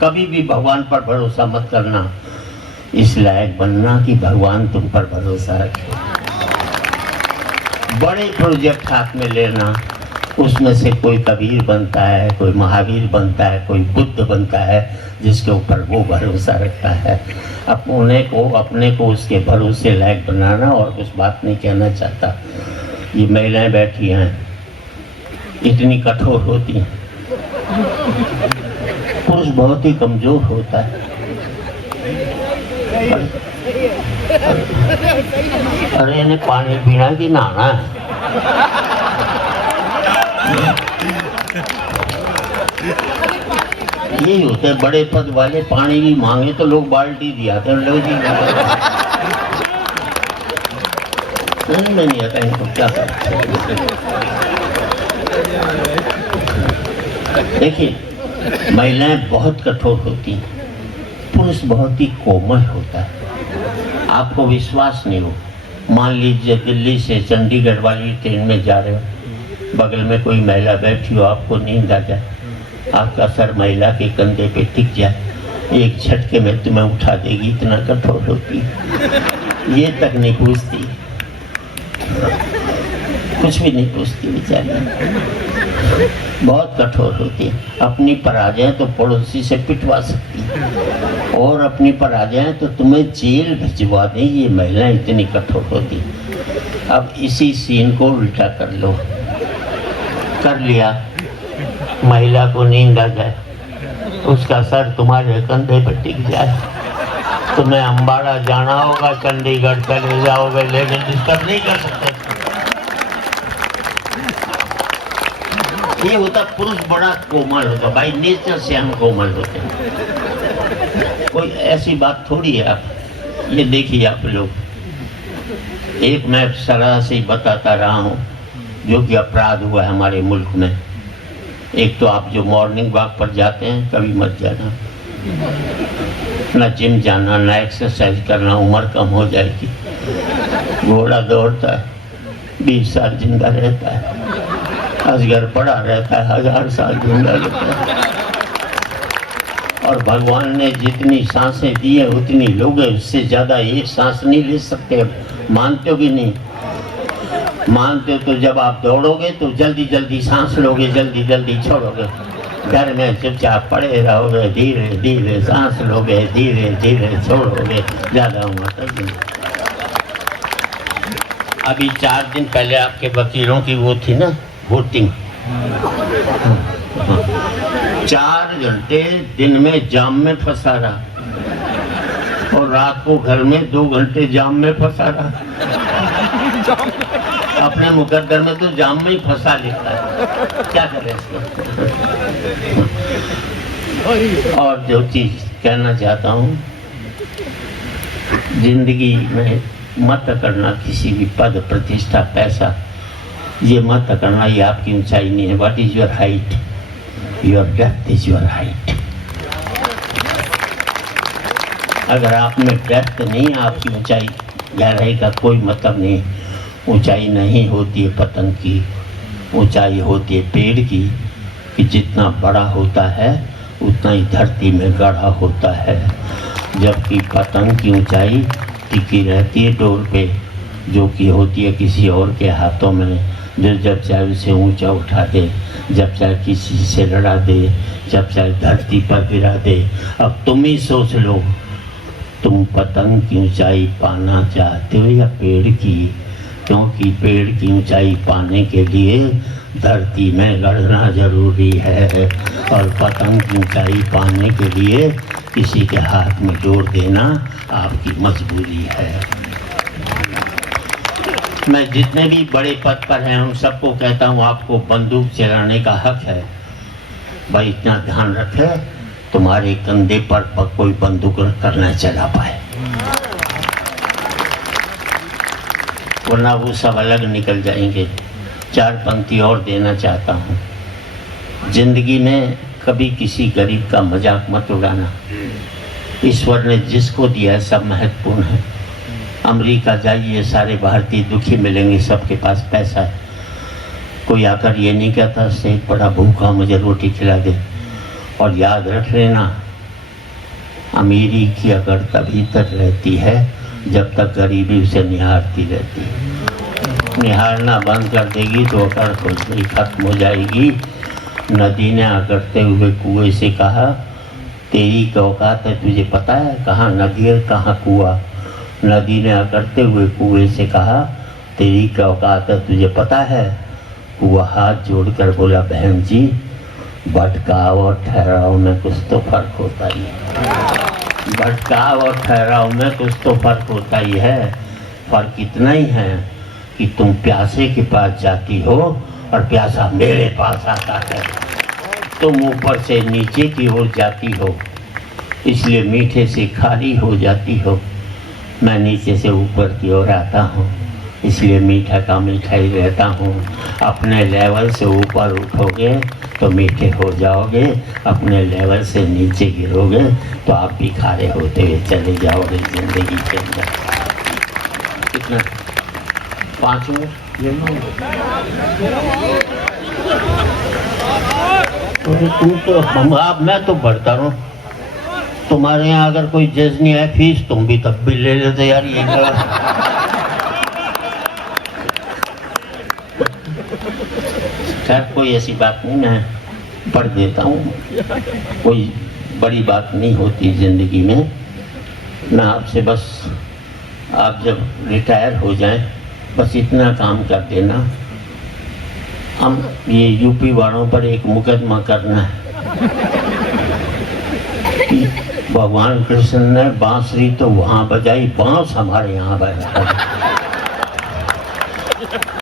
कभी भी भगवान पर भरोसा मत करना, इस लायक बनना कि भगवान तुम पर भरोसा रखे। बड़े प्रोजेक्ट हाथ में लेना, उसमें से कोई कबीर बनता है, कोई महावीर बनता है, कोई बुद्ध बनता है, जिसके ऊपर वो भरोसा रखता है। अपने को उसके भरोसे लायक बनाना। और कुछ बात नहीं कहना चाहता। ये महिलाएं बैठी हैं, इतनी कठोर होती हैं, पुरुष बहुत ही कमजोर होता है। अरे इन्हें पानी पीना कि नहाना है? यही होता है, बड़े पद वाले पानी भी मांगे तो लोग बाल्टी दिया थे। लोग जी नहीं आता इनको क्या करते। देखिए, महिलाएं बहुत कठोर होती हैं, पुरुष बहुत ही कोमल होता है। आपको विश्वास नहीं हो, मान लीजिए दिल्ली से चंडीगढ़ वाली ट्रेन में जा रहे हो, बगल में कोई महिला बैठी हो, आपको नींद आ जाए, आपका सर महिला के कंधे पे टिक जाए, एक झटके में तुम्हें उठा देगी, इतना कठोर होती है। ये तक नहीं पूछती, कुछ भी नहीं पूछती बेचारी, बहुत कठोर होती है। अपनी पर आ जाए तो पड़ोसी से पिटवा सकती है, और अपनी पर आ जाए तो तुम्हें जेल भिजवा दें। ये महिलाएं इतनी कठोर होती है। अब इसी सीन को उल्टा कर लो, कर लिया, महिला को नींद आ जाए, उसका सर तुम्हारे कंधे पर टिक जाए, तुम्हें अम्बाड़ा जाना होगा, चंडीगढ़ चले जाओगे, लेकिन डिस्टर्ब नहीं कर सकते। ये होता पुरुष बड़ा कोमल होता, भाई नेचर से हम कोमल होते हैं। कोई ऐसी बात थोड़ी है। आप ये देखिए, आप लोग, एक मैं सरह से ही बताता रहा हूँ जो कि अपराध हुआ है हमारे मुल्क में। एक तो आप जो मॉर्निंग वॉक पर जाते हैं, कभी मत जाना, ना जिम जाना, ना एक्सरसाइज करना, उम्र कम हो जाएगी। घोड़ा दौड़ता है, 20 साल जिंदा रहता है, अजगर पड़ा रहता है, 1000 साल जिंदा रहता है। और भगवान ने जितनी सांसें दी है उतनी लोगे, उससे ज्यादा एक सांस नहीं ले सकते। मानते हो कि नहीं? मानते हो तो जब आप दौड़ोगे तो जल्दी जल्दी सांस लोगे, जल्दी जल्दी छोड़ोगे। घर में चुपचाप पड़े रहोगे, धीरे धीरे सांस लोगे, धीरे धीरे छोड़ोगे, ज्यादा उम्र तक नहीं। अभी 4 दिन पहले आपके वकीलों की वो थी ना, वोटिंग। 4 घंटे दिन में जाम में फंसा रहा, और रात को घर में 2 घंटे जाम में फंसा रहा। अपने मुकद्दर में तो जाम में ही फंसा लेता है, क्या करें इसको। और जो चीज कहना चाहता हूँ, जिंदगी में मत करना किसी भी पद, प्रतिष्ठा, पैसा, ये मत करना, ये आपकी ऊंचाई नहीं है। What is your height? Your depth is your height. अगर आप में डेप्थ नहीं है, आपकी ऊंचाई, गहराई का कोई मतलब नहीं। ऊंचाई नहीं होती है पतंग की, ऊंचाई होती है पेड़ की, कि जितना बड़ा होता है उतना ही धरती में गढ़ा होता है। जबकि पतंग की ऊंचाई टिकी रहती है डोर पे, जो कि होती है किसी और के हाथों में, जो जब चाहे उसे ऊंचा उठा दे, जब चाहे किसी से लड़ा दे, जब चाहे धरती पर गिरा दे। अब तुम ही सोच लो, तुम पतंग की ऊंचाई पाना चाहते हो या पेड़ की? क्योंकि पेड़ की ऊंचाई पाने के लिए धरती में लड़ना जरूरी है, और पतंग की ऊंचाई पाने के लिए किसी के हाथ में जोर देना आपकी मजबूरी है। मैं जितने भी बड़े पद पर हैं उन सबको कहता हूँ, आपको बंदूक चलाने का हक है। भाई इतना ध्यान रखे, तुम्हारे कंधे पर कोई बंदूक रखकर न चला पाए, वरना वो सब अलग निकल जाएंगे। 4 पंक्ति और देना चाहता हूँ। जिंदगी में कभी किसी गरीब का मजाक मत उड़ाना। ईश्वर ने जिसको दिया है सब महत्वपूर्ण है। अमेरिका जाइए, सारे भारतीय दुखी मिलेंगे, सबके पास पैसा है। कोई आकर ये नहीं कहता सेठ बड़ा भूखा, मुझे रोटी खिला दे। और याद रख लेना, अमीरी की अकड़ तभी तक रहती है जब तक गरीबी उसे निहारती रहती है। निहारना बंद कर देगी तो अकड़ खत्म हो जाएगी। नदी ने अकड़ते हुए कुएं से कहा, तेरी क्या औकात है, तुझे पता है कहाँ नदी है कहाँ कुआं। नदी ने अकड़ते हुए कुएं से कहा, तेरी क्या औकात है, तुझे पता है। कुआं हाथ जोड़कर बोला, बहन जी भटकाव और ठहराव में कुछ तो फर्क होता ही है। भटकाव और ठहराव में कुछ तो फर्क होता ही है। फर्क इतना ही है कि तुम प्यासे के पास जाती हो और प्यासा मेरे पास आता है। तुम ऊपर से नीचे की ओर जाती हो, इसलिए मीठे से खारी हो जाती हो। मैं नीचे से ऊपर की ओर आता हूँ, इसलिए मीठा का मीठा ही रहता हूँ। अपने लेवल से ऊपर उठोगे तो मीठे हो जाओगे, अपने लेवल से नीचे गिरोगे तो आप भी खारे होते हुए चले जाओगे जिंदगी के अंदर। कितना 5 मिनट ये तुम तो हम मैं तो बढ़ता रहूँ। तुम्हारे यहाँ अगर कोई जज नहीं है फीस तुम भी तब भी ले लेते यार। ये खैर कोई ऐसी बात नहीं, मैं पढ़ देता हूँ, कोई बड़ी बात नहीं होती ज़िंदगी में। मैं आपसे बस आप जब रिटायर हो जाएं बस इतना काम कर देना, हम ये यूपी वालों पर एक मुकदमा करना है। भगवान कृष्ण ने बांसुरी तो वहाँ बजाई, बांस हमारे यहाँ बजा।